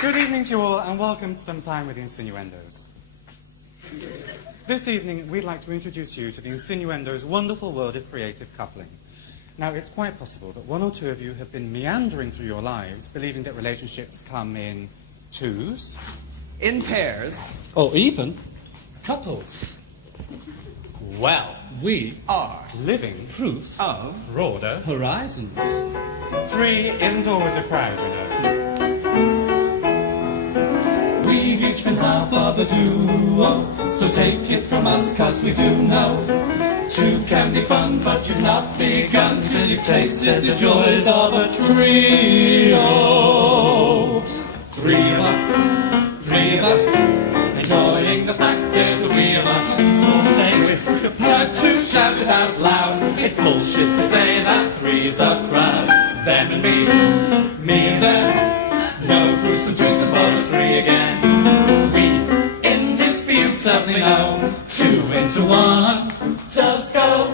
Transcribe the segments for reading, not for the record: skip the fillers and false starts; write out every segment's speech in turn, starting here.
Good evening to you all, and welcome to Some Time with the Insinuendos. This evening, we'd like to introduce you to the Insinuendos' wonderful world of creative coupling. Now, it's quite possible that one or two of you have been meandering through your lives, believing that relationships come in twos, in pairs, or even couples. Well, We are living proof of broader horizons. Three isn't always a crowd, you know. We've each been half of a duo, so take it from us, 'cause we do know two can be fun, but you've not begun till you've tasted the joys of a trio. Three of us, enjoying the fact there's a we of us. So stay prepared to shout it out loud. It's bullshit to say that three's a crowd. Them and me and them. No gruesome twosome, but it's three again. We indisputably know 2 into 1 does go.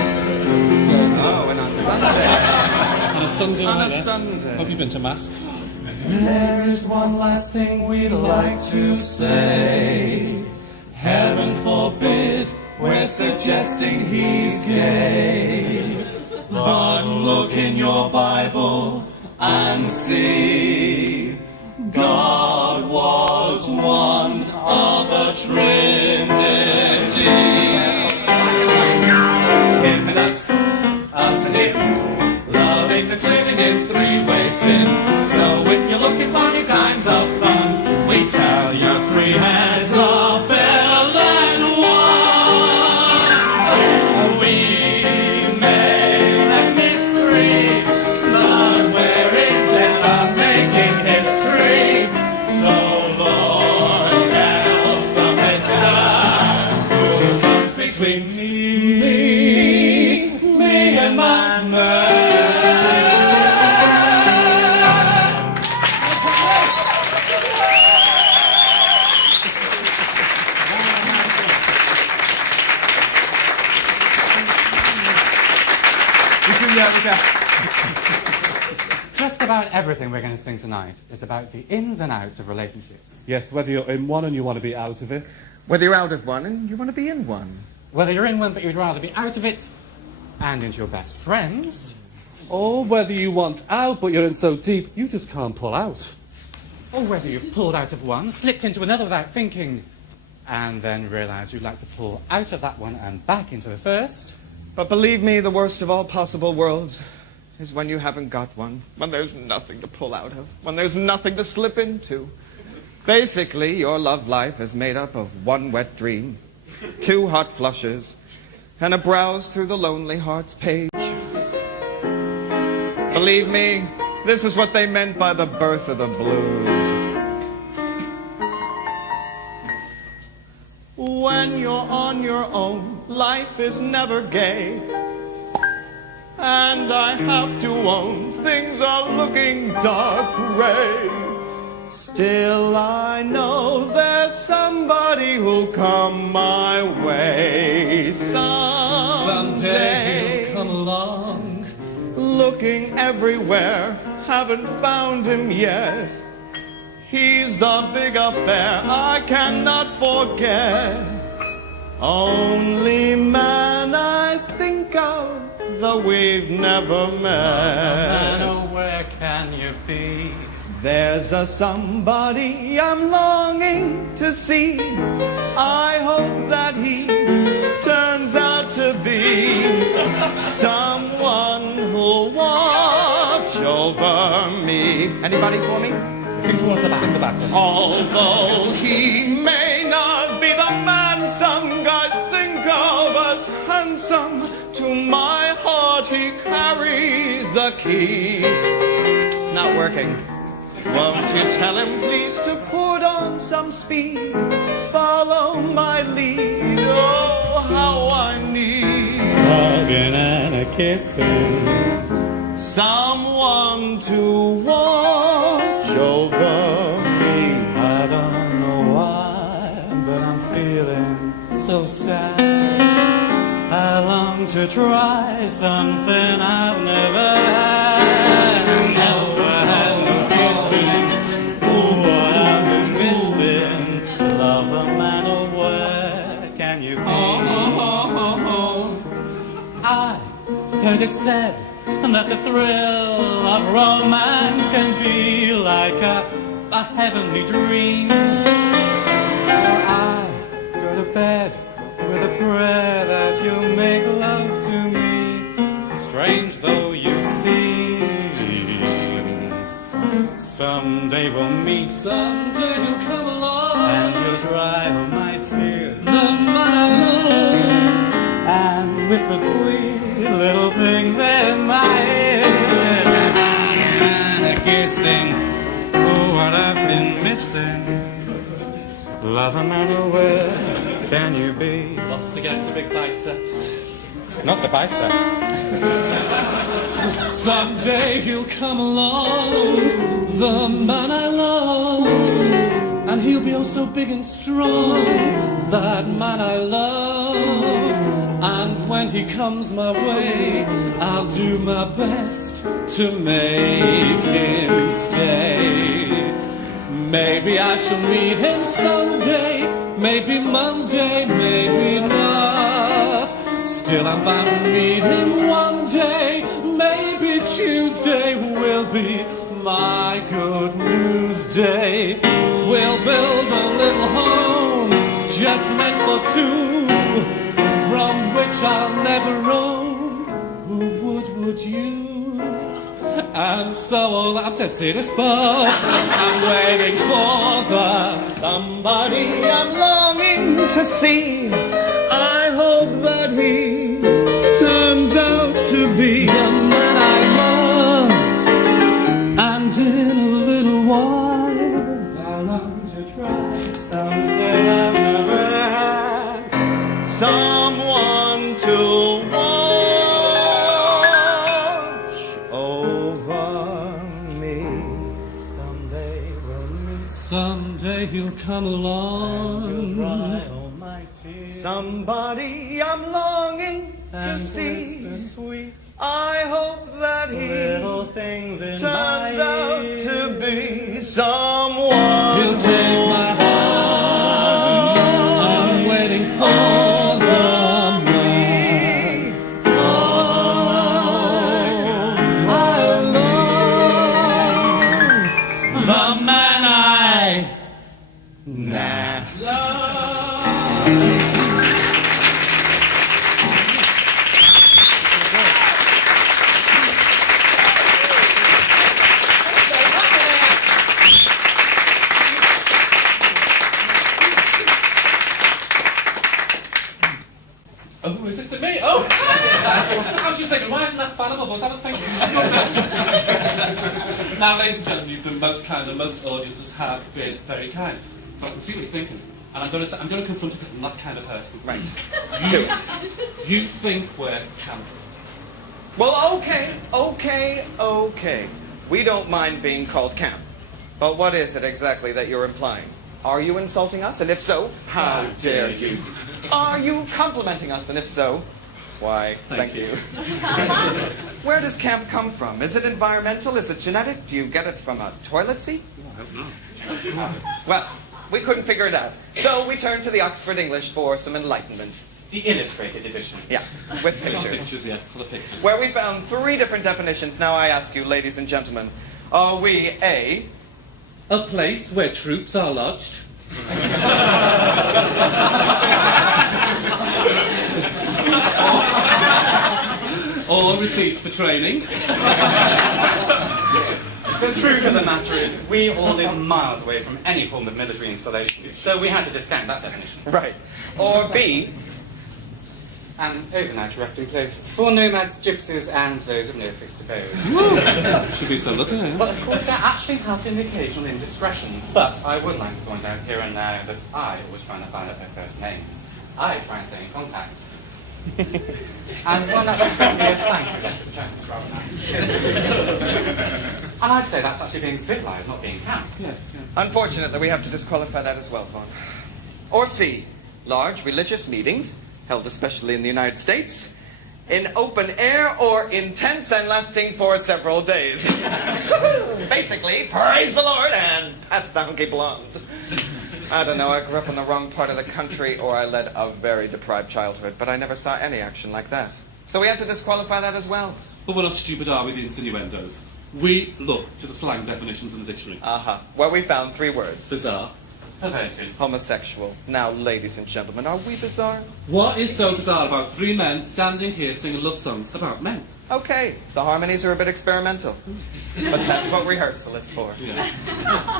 oh, and on Sunday. On a Sunday On a night, yeah. Sunday. Hope you've been to Mass. There is one last thing we'd like to say. Heaven forbid we're suggesting he's gay. But look in your Bible and see. God was one of the Trinity. Him and us and him. Loving this living in three-way sin. So if you're looking for new kinds of fun, we tell you 3 heads are better than 1. We made a mystery, but we're intent on making history. So Lord, help the mister who comes between me and my man. Just about everything we're going to sing tonight is about the ins and outs of relationships. Yes, whether you're in one and you want to be out of it. Whether you're out of one and you want to be in one. Whether you're in one but you'd rather be out of it and into your best friends. Or whether you want out, but you're in so deep, you just can't pull out. Or whether you've pulled out of one, slipped into another without thinking, and then realised you'd like to pull out of that one and back into the first. But believe me, the worst of all possible worlds is when you haven't got one. When there's nothing to pull out of. When there's nothing to slip into. Basically, your love life is made up of 1 wet dream, 2 hot flushes, and a browse through the lonely heart's page. Believe me, this is what they meant by the birth of the blues. When you're on your own, life is never gay. And I have to own, things are looking dark gray. Still I know there's somebody who'll come my way. Someday he'll come along. Looking everywhere, haven't found him yet. He's the big affair I cannot forget. Only man I think of, though we've never met. Oh, where can you be? There's a somebody I'm longing to see. I hope that he turns out to be someone who'll watch over me. Anybody for me? Sing towards the back. Sing the back. Although he may not be the man some guys think of as handsome, to my heart he carries the key. It's not working. Won't you tell him please to put on some speed? Follow my lead, oh how I need Hugging and a kissing. someone to watch over me. I don't know why, but I'm feeling so sad. I long to try something I've never had. Never had no kissing. you be. I heard it said that the thrill of romance can be like a heavenly dream. I go to bed with a prayer that you'll make love to me, strange though you seem. Someday we'll meet, someday you'll come along, and you'll dry all my tears, the man I love, and whisper sweet little things in my ear, and kissing, oh, what I've been missing. Lover man, where can you be? Lost again to big biceps. It's not the biceps. Someday he'll come along, the man I love, and he'll be oh so big and strong, that man I love. And when he comes my way, I'll do my best to make him stay. Maybe I shall meet him someday, maybe Monday, maybe not. Still I'm bound to meet him one day, maybe Tuesday will be my good news day. We'll build a little home, just meant for two, from which I'll never roam. Would you? And so I'm dead serious, but I'm waiting for the Somebody I'm longing to see. I hope that he turns out to be the man I love. And in a little while, I'll learn to try something I've never had. someone to watch over me. Someday we'll meet. someday he'll come along. Dry all my tears. Somebody I'm longing to And see. whisper sweet I hope that he little things in my turns out ear. to be someone. He'll take my heart. I'm waiting for the man. Oh, I love the man I Nah. Oh, is this to me? Oh! I was just thinking, why isn't that fallible? What I was thinking. Now, ladies and gentlemen, you've been most kind, and most audiences have been very kind. But I can see what you're thinking. And I'm going to confront you because I'm that kind of person. Right. Do it. You think we're camp. Well, okay. We don't mind being called camp. But what is it exactly that you're implying? Are you insulting us? And if so, how dare you? Are you complimenting us? And if so, why, thank you. Where does camp come from? Is it environmental? Is it genetic? Do you get it from a toilet seat? I don't know. Well, we couldn't figure it out. So we turned to the Oxford English for some enlightenment. The illustrated edition. Yeah, with pictures. Pictures, yeah. Colour pictures. Where we found 3 different definitions. Now I ask you, ladies and gentlemen, are we A, A place where troops are lodged. Or received for training. The truth of the matter is, we all live miles away from any form of military installation, so we had to discount that definition. right, or B, An overnight resting place for nomads, gypsies, and those with no fixed abode. Should be still looking at Well, of course, there actually have been occasional indiscretions, but I would like to point out here and now that I was trying to find out their first names. I try and stay in contact. And one that was certainly a flank against the Germans rather nice. And I'd say that's actually being civilized, not being camp. Yes, yeah. unfortunately we have to disqualify that as well, Vaughn. Or C, large religious meetings, held especially in the United States, in open air or intense and lasting for several days. Basically, praise the Lord and pass down Gay Blonde. I don't know, I grew up in the wrong part of the country, or I led a very deprived childhood, but I never saw any action like that. So we have to disqualify that as well. But we're not stupid, are we, the insinuendos? We look to the slang definitions in the dictionary. Well, we found 3 words. Bizarre. Perverted. Homosexual. Now, ladies and gentlemen, are we bizarre? What is so bizarre about 3 men standing here singing love songs about men? Okay, the harmonies are a bit experimental. But that's what rehearsal is for. Yeah.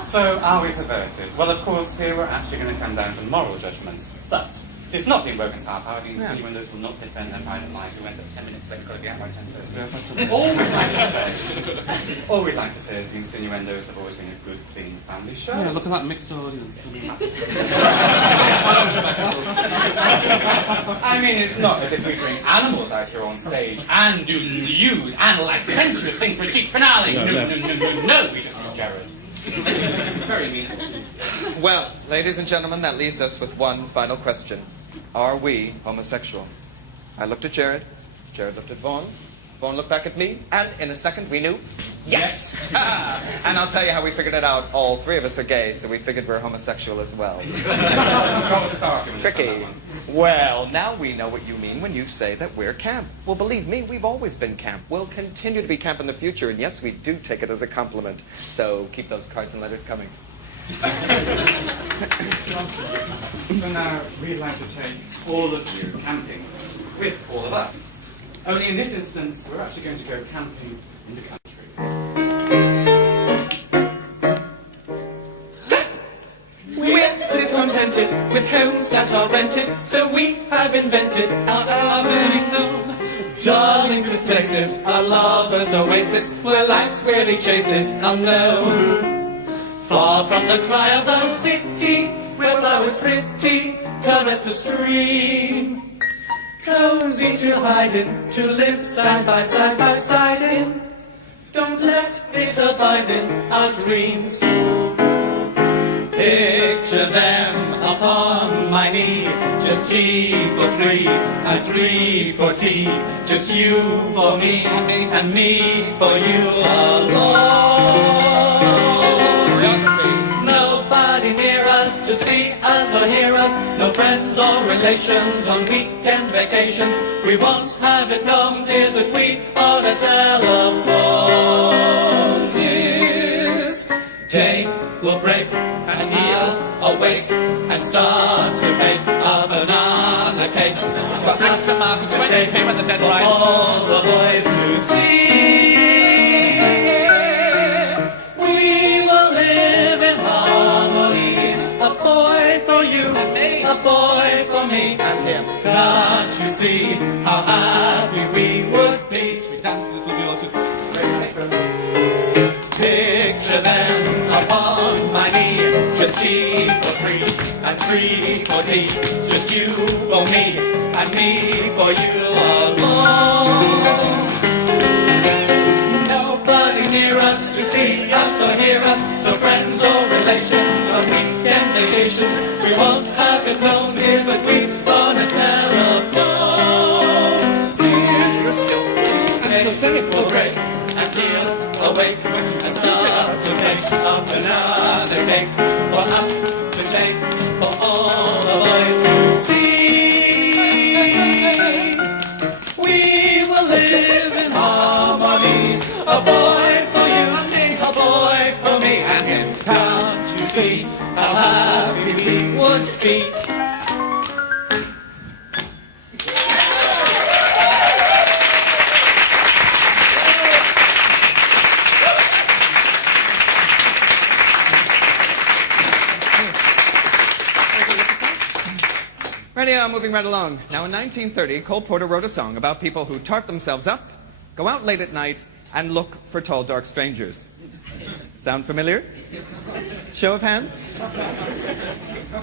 So, are we perverted? Well, of course, here we're actually going to come down to moral judgments. But it's not been broken star power. The insinuendos will not defend their private lives who went up 10 minutes late, got to be out by 10:30. All we'd like to say is the insinuendos have always been a good, clean family show. Yeah, look at that mixed audience. I mean, it's not as if we bring animals out here on stage and do lewd and licentious things for a cheap finale. No, we just use Gered. It's very mean. Well, ladies and gentlemen, that leaves us with one final question. Are we homosexual? I looked at Gered. Gered looked at Vaughn. Vaughn looked back at me. And in a second, we knew. Yes! And I'll tell you how we figured it out. All 3 of us are gay, so we figured we're homosexual as well. Tricky. Well, now we know what you mean when you say that we're camp. Well, believe me, we've always been camp. We'll continue to be camp in the future, and yes, we do take it as a compliment. So keep those cards and letters coming. So now, we'd like to take all of you camping with all of us. Only in this instance, we're actually going to go camping in the country. We're discontented with homes that are rented, so we have invented our very own. Darlings' places, a lover's oasis, where life's really chases unknown. Far from the cry of the city, where flowers pretty caress the stream. Cozy to hide in, to live side by side in. Don't let it abide in our dreams. Picture them upon my knee, just tea for 3 and 3 for tea. Just you for me and me for you alone. Nobody near us to see us or hear us. No friends or relations on weekend vacations. We won't have it known, dears, that we are the telephone. This day will break and he'll awake and start to make a banana cake for us to take for all the boys to see. We will live in harmony, a boy for you, a boy for me, and him. Can't you see how happy we would be? Should we dance to this lovely autumn? Picture them upon my knee, just tea for 3 and 3 for tea. Just you for me and me for you alone. Nobody near us to see us or hear us. No friends or relations on weekend vacations. We won't have it known, dears, that we on a telephone. Dears, you're still will break and he'll awake and start to make a banana cake for us to take, for all the boys to see. We will live in harmony, a boy for you and me, a boy for me and him. Can't you see how happy we would be? Moving right along. Now, in 1930, Cole Porter wrote a song about people who tart themselves up, go out late at night, and look for tall, dark strangers. Sound familiar? Show of hands?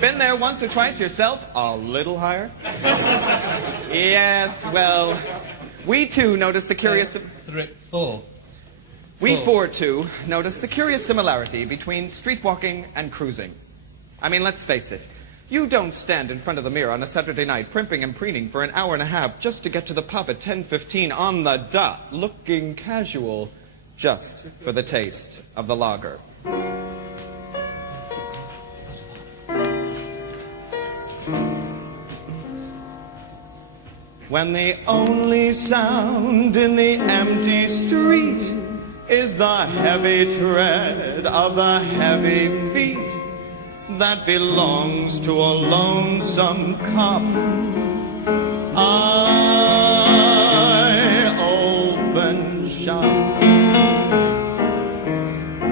Been there once or twice yourself? A little higher? Yes, well, we too noticed the curious... 4. We four, too, noticed the curious similarity between street walking and cruising. I mean, let's face it. You don't stand in front of the mirror on a Saturday night primping and preening for an hour and a half just to get to the pub at 10:15 on the dot, looking casual just for the taste of the lager. when the only sound in the empty street is the heavy tread of the heavy feet that belongs to a lonesome cop. I open shop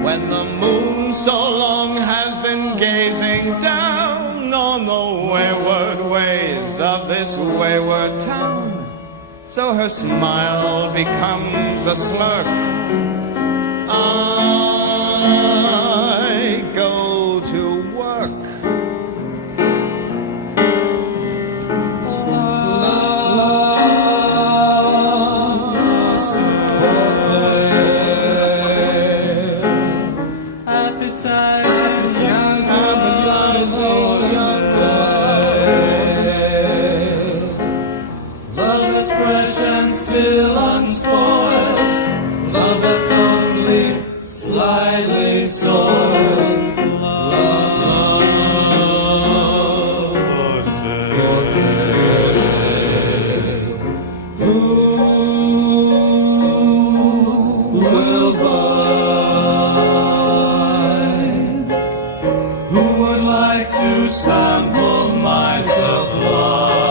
when the moon so long has been gazing down on the wayward ways of this wayward town, so her smile becomes a smirk. I go to work. Love that's fresh and still unspoiled. Love that's only slightly soiled. Love for sale. Who will buy? Who would like to sample my supply?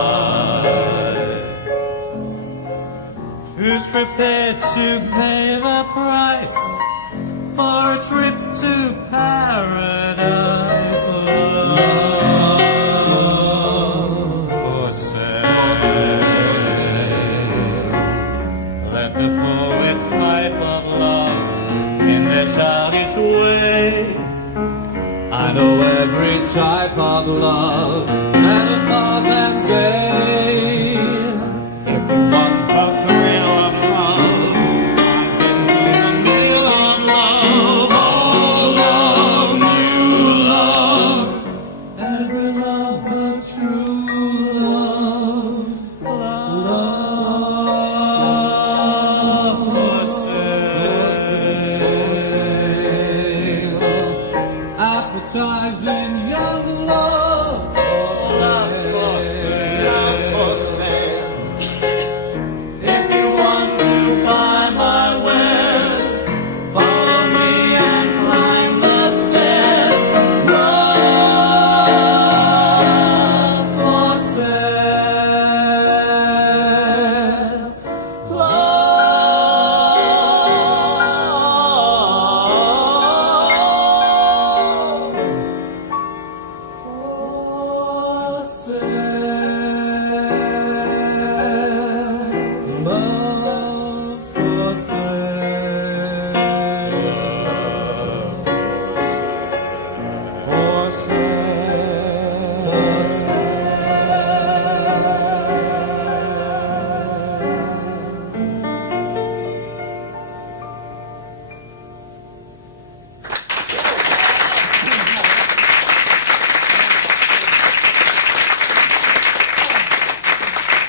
Who's prepared to pay the price for a trip to paradise? Love for sale. Let the poets pipe of love in their childish way. I know every type of love and a far than gay. If you want the thrill of love, I've been through the mill of love. All love, new love, every love but true love. Love for sale. Appetizing young love for sale. If you want to buy my wares, follow me and climb the stairs. Love for sale. Love for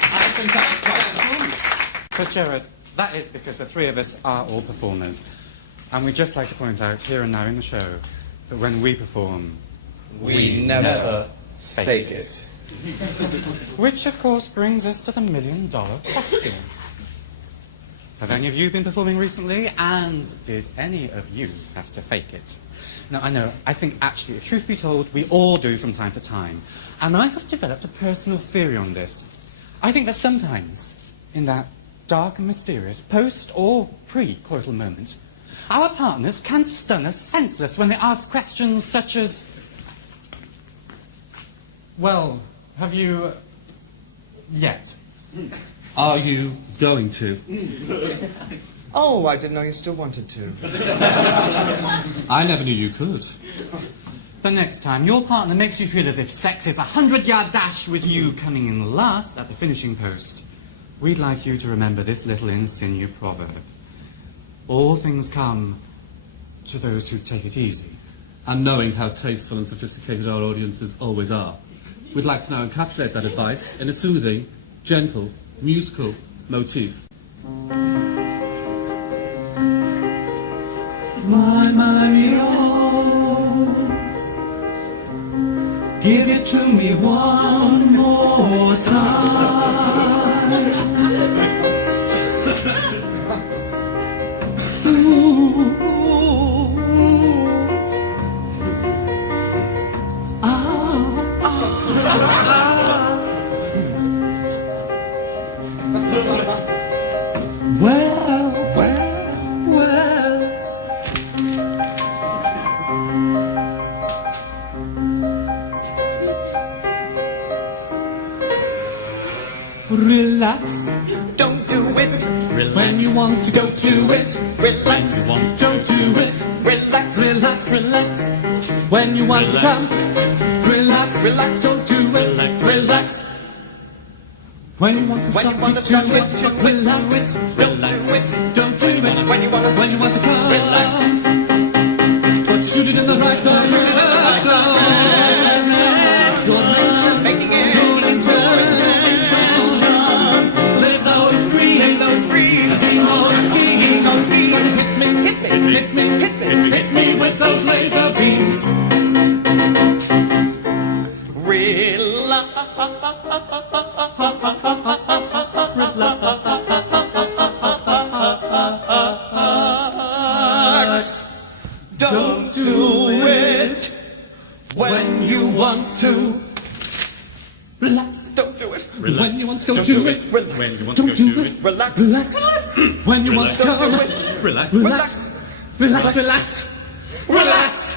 I think that's quite a performance. But Gered, that is because the three of us are all performers. And we'd just like to point out here and now in the show that when we perform, We never fake it. which of course brings us to the $1 million question. Have any of you been performing recently, and did any of you have to fake it? Now, I think actually, if truth be told, we all do from time to time. And I have developed a personal theory on this. I think that sometimes, in that dark and mysterious post or pre-coital moment, our partners can stun us senseless when they ask questions such as, well, have you yet? Are you going to? Oh, I didn't know you still wanted to. I never knew you could. The next time your partner makes you feel as if sex is a 100-yard dash with you coming in last at the finishing post, we'd like you to remember this little insinu proverb. All things come to those who take it easy. And knowing how tasteful and sophisticated our audiences always are, we'd like to now encapsulate that advice in a soothing, gentle, musical motif. Give it to me one more time. Relax. Don't do it. When you want to, don't do it. Relax. Don't do it. Relax. Relax, relax. When you want to come, relax, relax. Don't do it. Relax. When you want to stop, relax. Don't do it. Don't do it. When you want to come, relax. But shoot it in the right direction. Making it. Good intention. Live those dreams. See more speed. Hit me with those laser beams. Relax. Don't do it when you want to. Relax. Don't do it. When you want to go do it. Relax. When you want to go do it. Relax. Relax. When you want to Don't come. do it. Relax. Relax. Relax. Relax. Relax.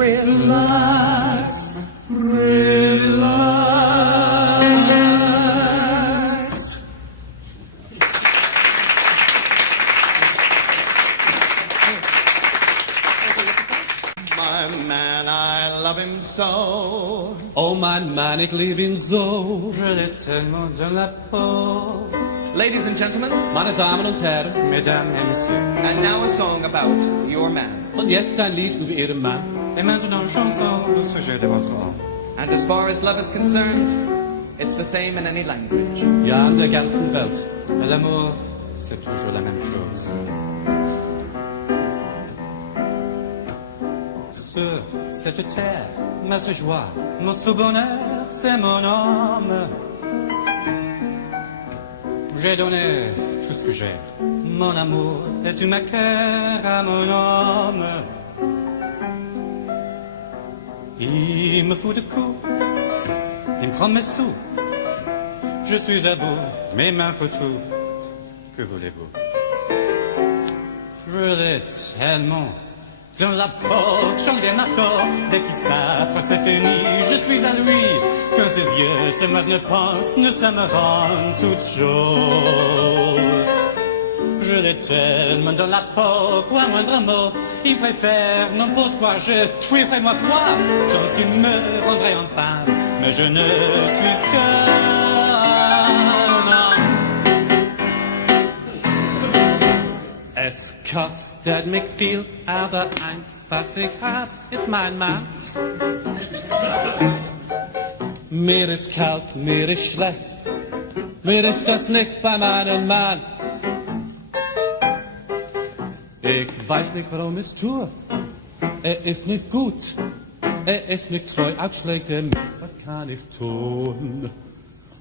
Relax. Relax. My man, I love him so. Oh mein Mann, ich lieb ihn so. Je l'ai tellement dans la peau. Ladies and gentlemen, Meine Damen und Herren, Mesdames et messieurs. and now a song about your man. und jetzt ein Lied über Ihren Mann. Et maintenant, chanson au sujet de votre homme. And as far as love is concerned, it's the same in any language. Ja, in der ganzen Welt. Et l'amour, c'est toujours la même chose. Sur cette terre, ma seule joie, mon seul bonheur, c'est mon homme. J'ai donné tout ce que j'ai, mon amour, et tu m'accueilles à mon homme. Il me fout de coups, il me prend mes sous. Je suis à bout, mes mains pour tout. Que voulez-vous? Je l'ai tellement dans la peau, j'en viens ma corps. Dès qu'il s'approche, c'est fini, je suis à lui. Que ses yeux, ses mains ne pensent, ne ça me rend toute chose. Je l'ai tellement dans la peau, quoi moindre mot, il ferait faire n'importe quoi, je tuerais moi quoi, sans ce qui me rendrait en femme, mais je ne suis qu'un homme. Es kostet mich viel, aber eins, was ich hab, ist mein Mann. Mir ist kalt, mir ist schlecht, mir ist das nichts bei meinem Mann. Ich weiß nicht, warum ich's tue. Ist nicht gut, ist nicht treu, auch schlägt mich. Was kann ich tun?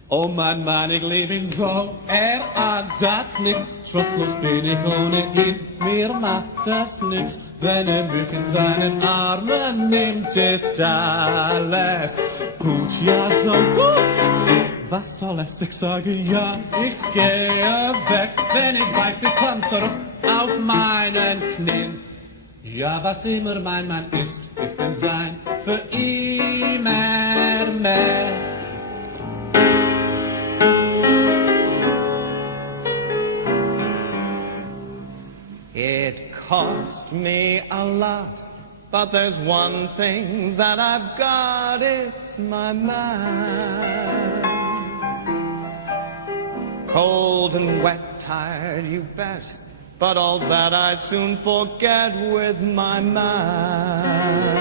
Oh mein Mann, ich lieb ihn so, ahnt das nicht. Trostlos bin ich ohne ihn, mir macht das nichts. Wenn mich in seinen Armen nimmt, ist alles gut, ja so gut. Was soll es, ich sage ja, ich gehe weg, wenn ich weiß, ich komm zurück auf meinen Knien. Ja, was immer mein Mann ist, ich bin sein für immer mehr. It cost me a lot, but there's one thing that I've got, it's my man. Cold and wet, tired, you bet, but all that I soon forget with my man.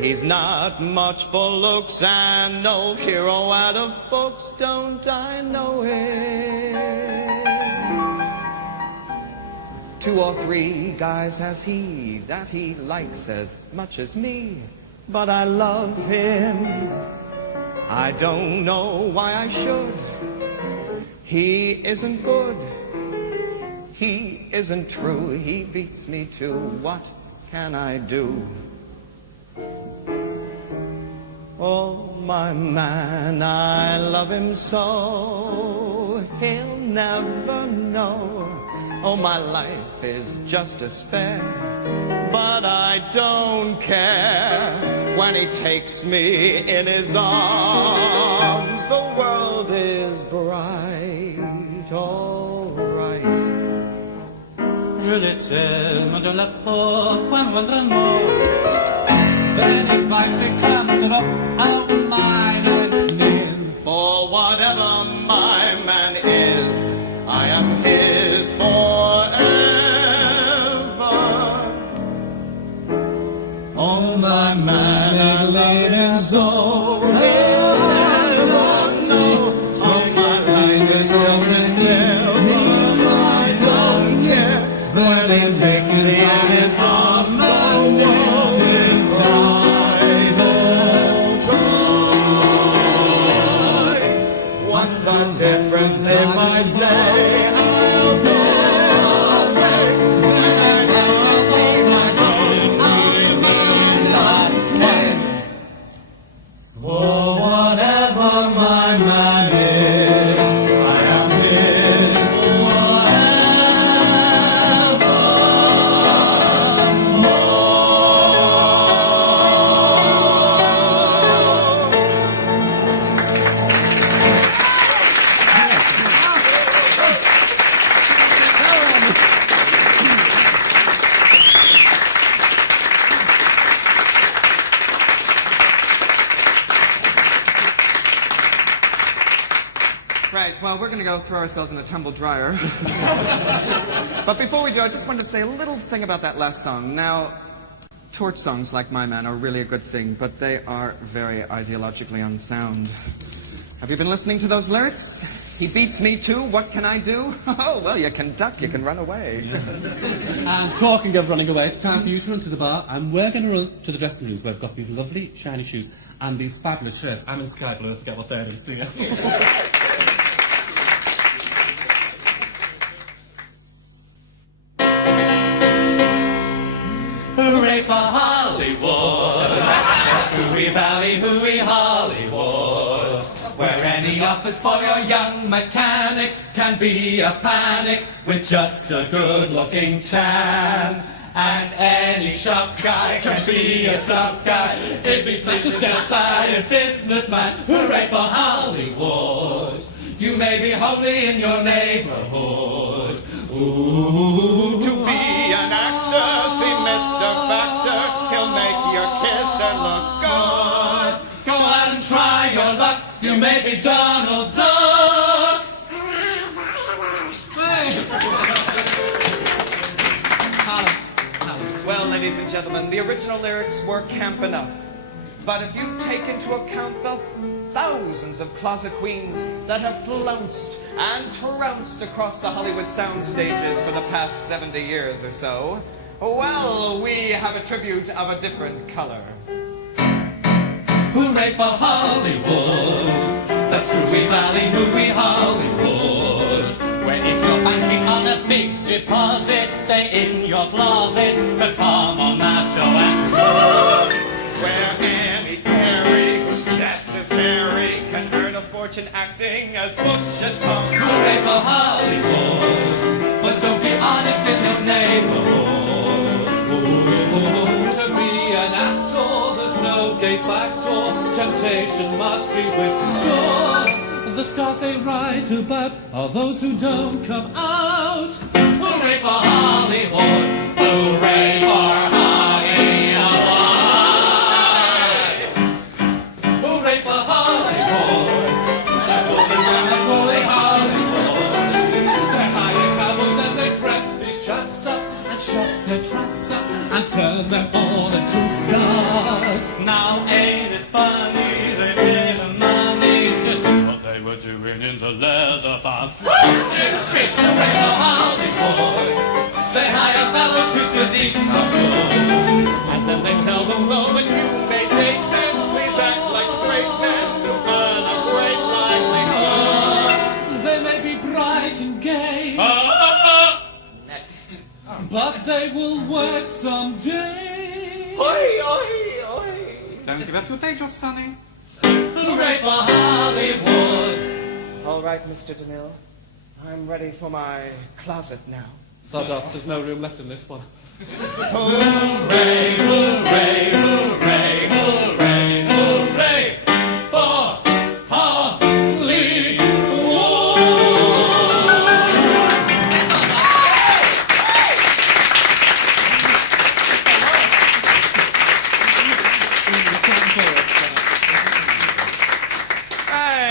He's not much for looks and no hero out of books, don't I know it? 2 or 3 guys has he that he likes as much as me, but I love him. I don't know why I should. He isn't good. He isn't true. He beats me too. What can I do? Oh, my man, I love him so. He'll never know. Oh, my life is just despair, but I don't care. when he takes me in his arms, the world is bright, all right. Je l'étais dans la porte, point moindrement. Then advice it comes up, out mine and clear. For whatever my man is, I am his forever. Oh, my man, leaning so. What's the difference they might say? I'll go away. For whatever my man is, I am his Right, well, we're going to go throw ourselves in a tumble dryer. But before we do, I just wanted to say a little thing about that last song. Now, torch songs like My Man are really a good thing, but they are very ideologically unsound. Have you been listening to those lyrics? He beats me too, what can I do? Oh, well, you can duck, you can run away. And talking of running away, it's time for you to run to the bar, and we're going to run to the dressing rooms where we've got these lovely shiny shoes and these fabulous shirts. I'm in sky blue, I forget what they're in, singer. Hooray for Hollywood! Screwy Valley, hooey Hollywood! Where any office boy or young mechanic can be a panic with just a good-looking tan. And any shop guy can be a top guy if he places a tired businessman. Hooray for Hollywood! You may be homely in your neighborhood. Ooh, To be an actor, see Mr. Factor, he'll make your kisser look good. go out and try your luck. You may be Donald Duck. Talent. Well, ladies and gentlemen, the original lyrics were camp enough. But if you take into account the thousands of closet queens that have flounced and trounced across the Hollywood sound stages for the past 70 years or so, well, we have a tribute of a different color. Hooray for Hollywood. That's Screwy Valley, hooey Hollywood. Where if you're banking on a big deposit, stay in your closet, become a macho and strong. Where Annie Carey, whose chest is hairy, can earn a fortune acting as butch as punk. Hooray for Hollywood. But don't be honest in this neighborhood. Ooh, To be an actor, there's no gay factor. Temptation must be withstood. The stars they write about are those who don't come out. hooray for Hollywood. Hooray for Hollywood. Hooray for Hollywood. Holy Hollywood. They hire cowboys and they dress these chaps up and shut their traps up and turn them all into stars. Now ain't it funny they paid the money to do what they were doing in the leather bars. Hooray for Hollywood. They hire fellas whose physiques are good, And then they tell them, though, that you may date men, please act like straight men to earn a great livelihood. They may be bright and gay, but they will work someday. Oi, oi, oi. Don't give up your day job, Sonny. hooray for Hollywood. All right, Mr. DeMille, I'm ready for my closet now. Sod off, there's no room left in this one. Hooray, hooray, hooray, hooray.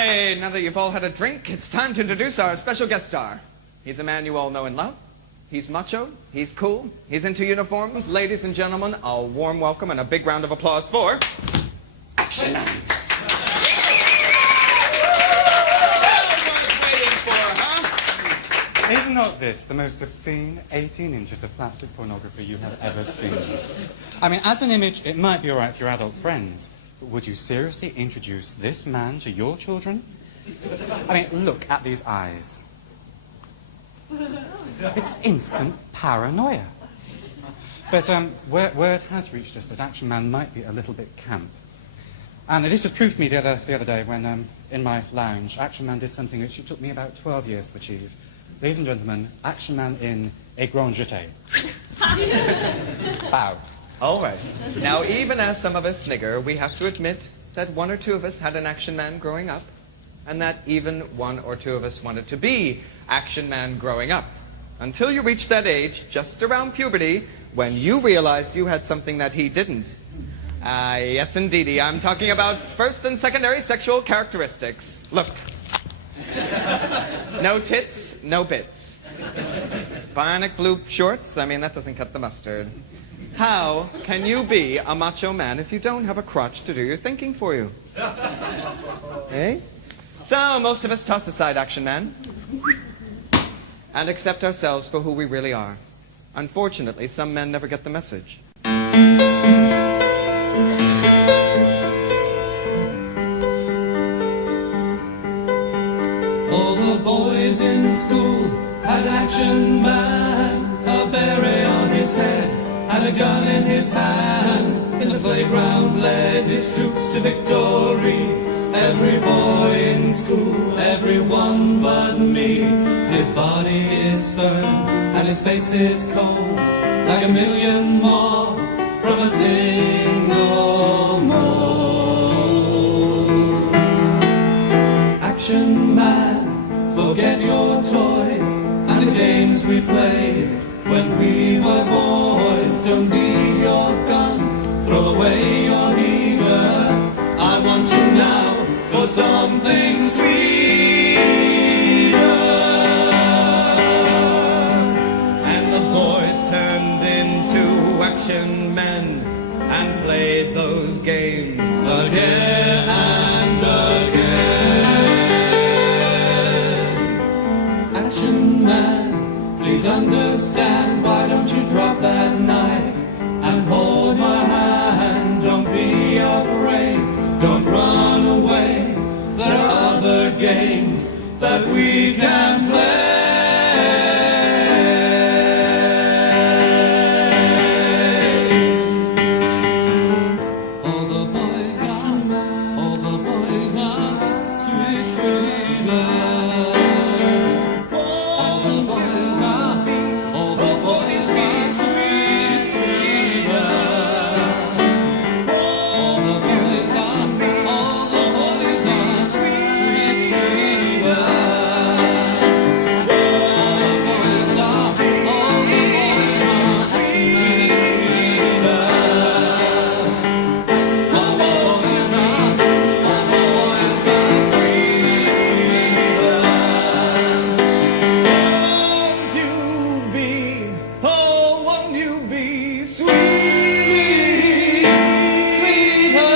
Okay, now that you've all had a drink, it's time to introduce our special guest star. He's a man you all know and love. He's macho, he's cool, he's into uniforms. Ladies and gentlemen, a warm welcome and a big round of applause for... Action Man! Is not this the most obscene 18 inches of plastic pornography you have ever seen? I mean, as an image, it might be all right for your adult friends, but would you seriously introduce this man to your children? I mean, look at these eyes. It's instant paranoia. But word has reached us that Action Man might be a little bit camp. And this was proved to me the other day when, in my lounge, Action Man did something which it took me about 12 years to achieve. Ladies and gentlemen, Action Man in a grand jeté. Bow. All right. Now, even as some of us snigger, we have to admit that one or two of us had an Action Man growing up, and that even one or two of us wanted to be Action Man growing up. Until you reached that age, just around puberty, when you realized you had something that he didn't. Yes, indeedy. I'm talking about first and secondary sexual characteristics. Look. No tits, no bits. Bionic blue shorts, I mean, that doesn't cut the mustard. How can you be a macho man if you don't have a crotch to do your thinking for you? Eh? So, most of us toss aside Action Man and accept ourselves for who we really are. Unfortunately, some men never get the message. All the boys in school had Action Man, a beret on his head and a gun in his hand. In the playground led his troops to victory. Every boy in school, everyone but me. His body is firm and his face is cold, like a million more from a single mold. Action Man, forget your toys and the games we played when we were boys. Don't need your gun, throw away your heater. I want you now for something sweeter. And the boys turned into Action Men and played those games Again and again. Action Man, please understand. Why don't you drop that knife and hold my hand? Don't be afraid, don't run away. There are other games that we can play. All the boys are sweet, sweet love. All the boys are sweet, sweet love. All the boys are sweet, sweet love. All the boys are sweet, sweet love. All the boys are sweet, sweet love. Won't you be, oh, won't you be sweet, Sweet, sweetheart,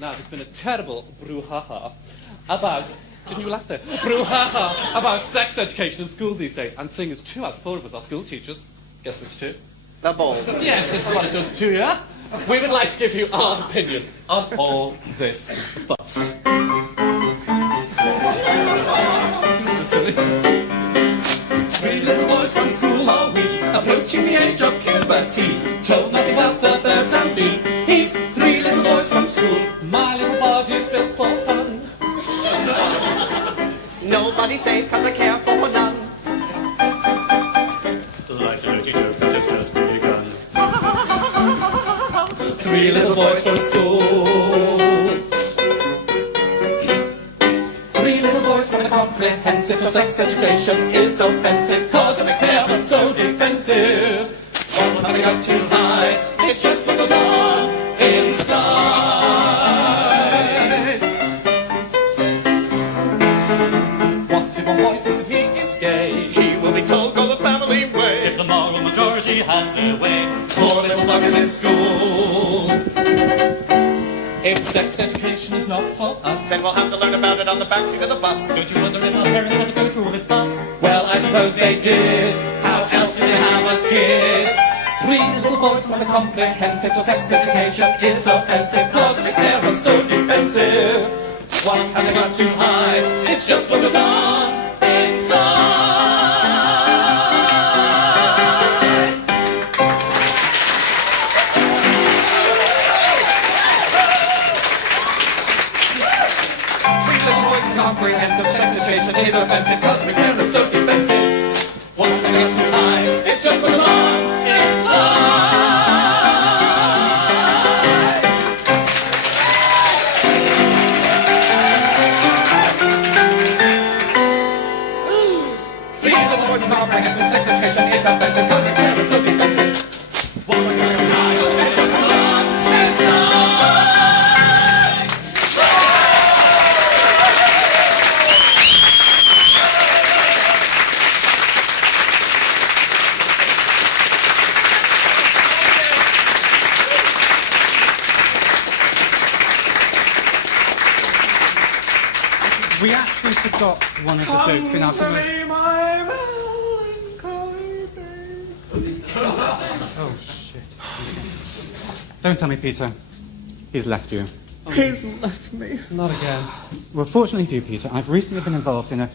Now, there's been a terrible brouhaha about, didn't you laugh there? Brouhaha about sex education in school these days. And seeing as 2 out of 4 of us are school teachers, guess which 2? the bowl? Yes, this is what it does to you. We would like to give you our opinion on all this fuss. Three little boys from school are we, approaching the age of puberty. Told nothing about the birds and bee. He's 3 little boys from school. My little body's built for fun. Nobody's safe 'cause I care for none. Life's 3 little boys from school. 3 little boys from the comprehensive, so sex education is offensive, cause it makes heaven so defensive. One nothing up too high, it's just what goes on inside. What if a boy thinks that he is gay? He will be told, go the family way. If the moral majority has their way, poor little bug is in school. If sex education is not for us, Then we'll have to learn about it on the backseat of the bus. don't you wonder if our parents had to go through all this fuss? Well, I suppose they did. How else did they have us kids? 3 little boys from the comprehensive, so sex education is offensive, cause it makes parents so defensive. What have they got to hide? It's just what goes on inside. Comprehensive sex education is offensive, cause it makes parents so defensive. What have they got to hide? It's just what goes on inside. 3 little boys in comprehensive sex education is offensive, cause it makes parents so defensive. What have they got to hide? It's just what goes on inside. We actually forgot one of the jokes in our commercial. Oh, shit. Don't tell me, Peter. He's left you. He's left me. Not again. Well, fortunately for you, Peter, I've recently been involved in a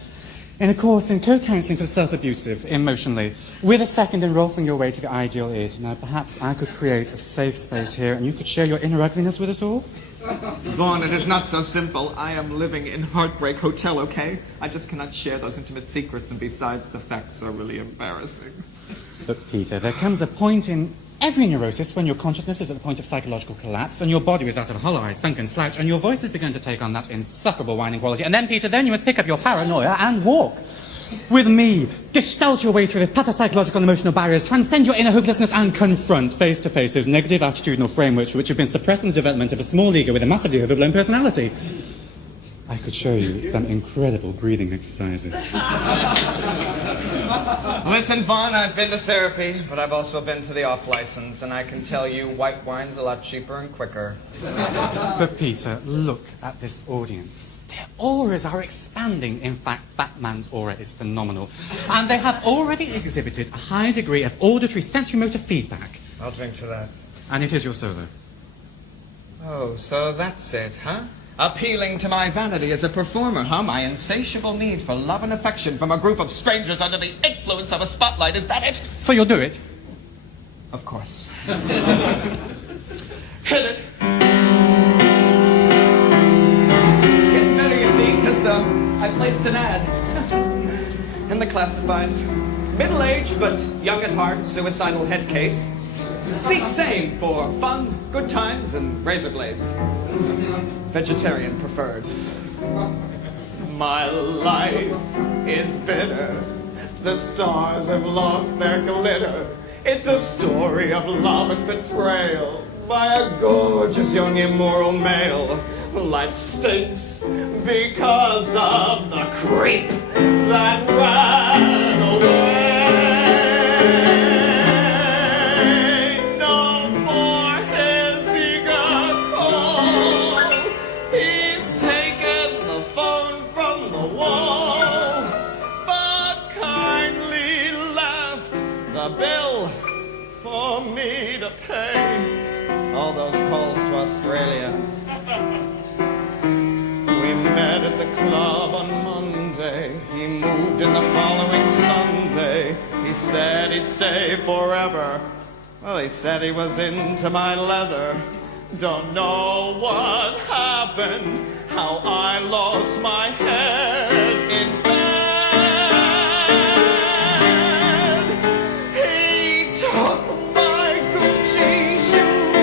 course in co-counselling for the self-abusive emotionally, with a second in rolling your way to the ideal id. Now, perhaps I could create a safe space here and you could share your inner ugliness with us all? Vaughn, it is not so simple. I am living in Heartbreak Hotel, okay? I just cannot share those intimate secrets, and besides, the facts are really embarrassing. But, Peter, there comes a point in every neurosis when your consciousness is at the point of psychological collapse, and your body is that of a hollow-eyed, sunken slouch, and your voice has begun to take on that insufferable whining quality. And then, Peter, then you must pick up your paranoia and walk. With me, gestalt your way through this pathopsychological and emotional barriers, transcend your inner hopelessness, and confront face-to-face those negative attitudinal frameworks which have been suppressed in the development of a small ego with a massively overblown personality. I could show you some incredible breathing exercises. Listen, Vaughn, I've been to therapy, but I've also been to the off-license, and I can tell you white wine's a lot cheaper and quicker. But, Peter, look at this audience. Their auras are expanding. In fact, that man's aura is phenomenal. And they have already exhibited a high degree of auditory sensory-motor feedback. I'll drink to that. And it is your solo. Oh, so that's it, huh? Appealing to my vanity as a performer, huh? My insatiable need for love and affection from a group of strangers under the influence of a spotlight, is that it? So you'll do it? Of course. Hit it! It's getting better, you see, because I placed an ad in the classifieds. Middle-aged, but young at heart, suicidal head case. Seek same for fun, good times, and razor blades. Vegetarian preferred. My life is bitter. The stars have lost their glitter. It's a story of love and betrayal by a gorgeous young immoral male. Life stinks because of the creep that ran away. All those calls to Australia. We met at the club on Monday. He moved in the following Sunday. He said he'd stay forever. Well, he said he was into my leather. Don't know what happened, how I lost my head in bed. He took my Gucci shoes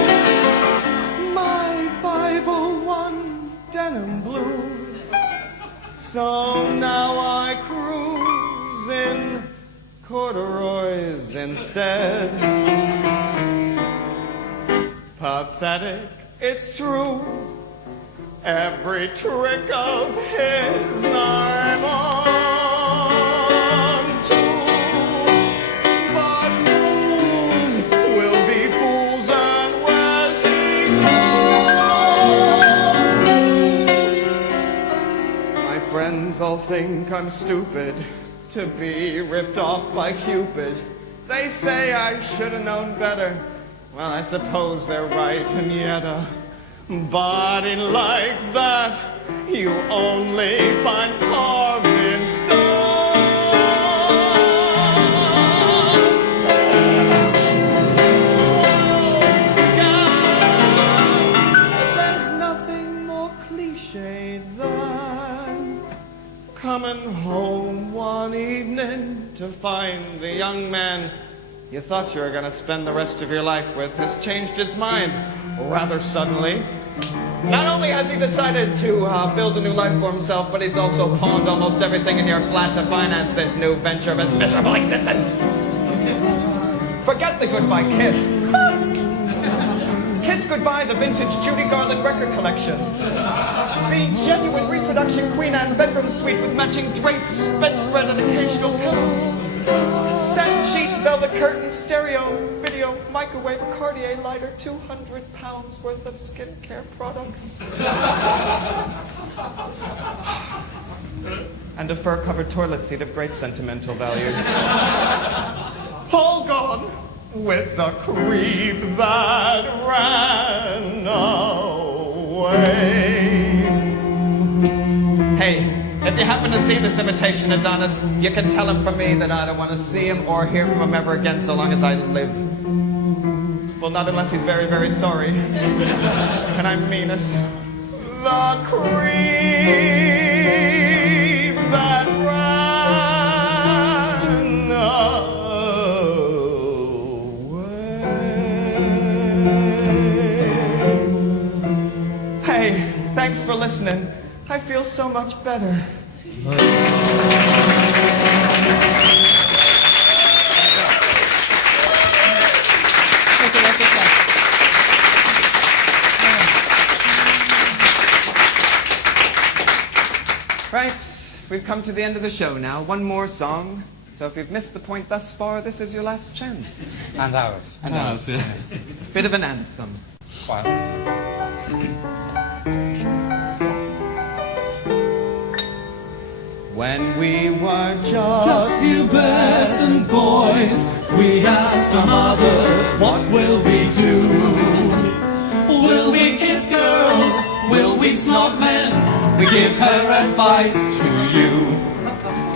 corduroys instead. Pathetic, it's true. Every trick of his I'm on to. But fools will be fools, and where's he gone? My friends all think I'm stupid to be ripped off by Cupid. They say I should have known better. Well, I suppose they're right, and yet a body like that you only find carved in stone. There's nothing more cliche than coming home one evening to find the young man you thought you were going to spend the rest of your life with has changed his mind rather suddenly. Not only has he decided to build a new life for himself, but he's also pawned almost everything in your flat to finance this new venture of his miserable existence. Forget the goodbye kiss. Kiss goodbye the vintage Judy Garland record collection. The genuine reproduction Queen Anne bedroom suite with matching drapes, bedspread, and occasional pillows. Satin sheets, velvet curtains, stereo, video, microwave, a Cartier lighter, 200 pounds worth of skincare products. And a fur-covered toilet seat of great sentimental value. All gone with the creep that ran away. Hey, if you happen to see this imitation Adonis, you can tell him from me that I don't want to see him or hear from him ever again so long as I live. Well, not unless he's very, very sorry. And I mean it. The creep that ran away. Hey, thanks for listening. I feel so much better. Right, we've come to the end of the show now. One more song. So if you've missed the point thus far, this is your last chance. And ours. And ours, yeah. Bit of an anthem. Quiet. When we were just few bears and boys, we asked our mothers, what will we do? Will we kiss girls? Will we snot men? We give her advice to you.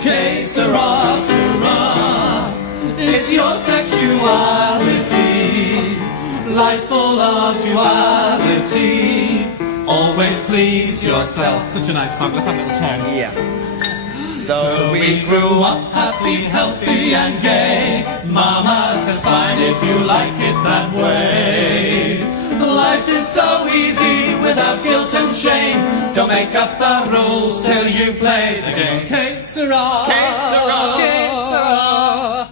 Que sera, sera, it's your sexuality. Life's full of duality. Always please yourself. Such a nice song. Let's have a little turn. Yeah. So we grew up happy, healthy and gay. Mama says fine if you like it that way. Life is so easy without guilt and shame. Don't make up the rules till you play the game. Que sera, Que sera, que sera,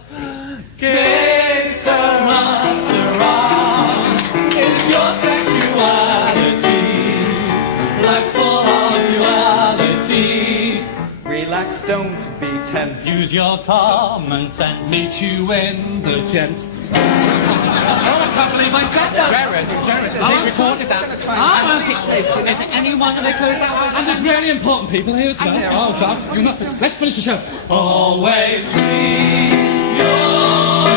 que sera, sera. It's your sexuality. Life's full of duality. Relax, don't be tense. Use your common sense. Meet you in the gents. Oh, I can't believe I said that. Gered, they recorded that. Is it anyone and they closed that one? And there's really important people here as well. Oh, God. You must. Let's finish the show. Always please yourself.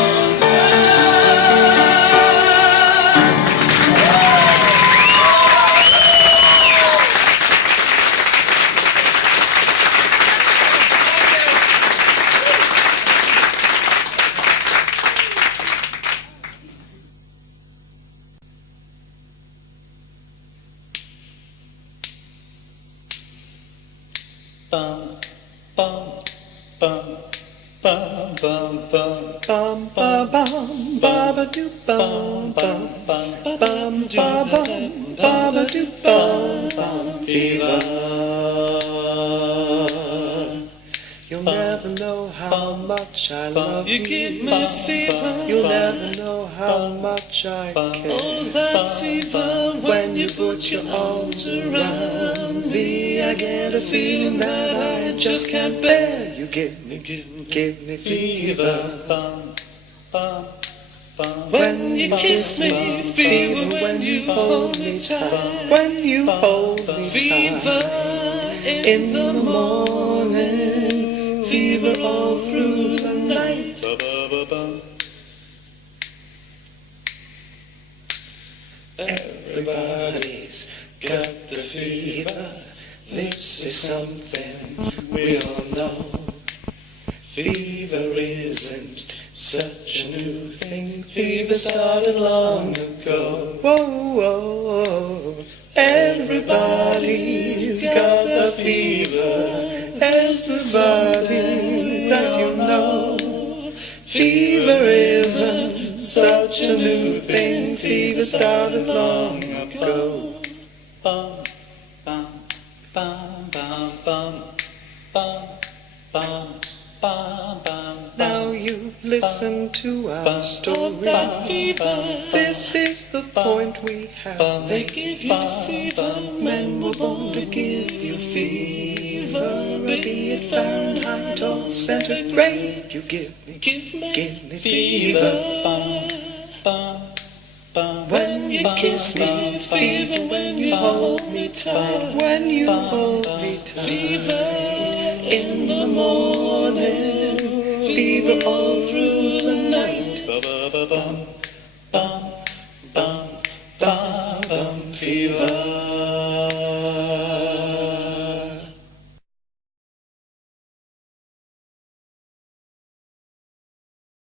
You'll never know how how much I love you. You give me fever. You'll never know how much I care. Oh, that fever when you put your arms around me. I get a feeling that I just can't bear. You give me fever. When you kiss me, fever when you hold me tight. When you hold me Fever tight. in the morning, fever all through the night. Everybody's got the fever. This is something we all know. Fever isn't such a new thing. Fever started long ago. Whoa, whoa, whoa. Everybody's got the fever. Everybody that you know. Fever isn't such a new thing. Fever started long ago. Now you listen to our story. This is the point we have. They give you fever, men were born to give you fever. Be it Fahrenheit or centigrade, you give me fever. When you kiss me, fever when you hold me tight. When you hold me tight. Fever in the morning, fever all through the night.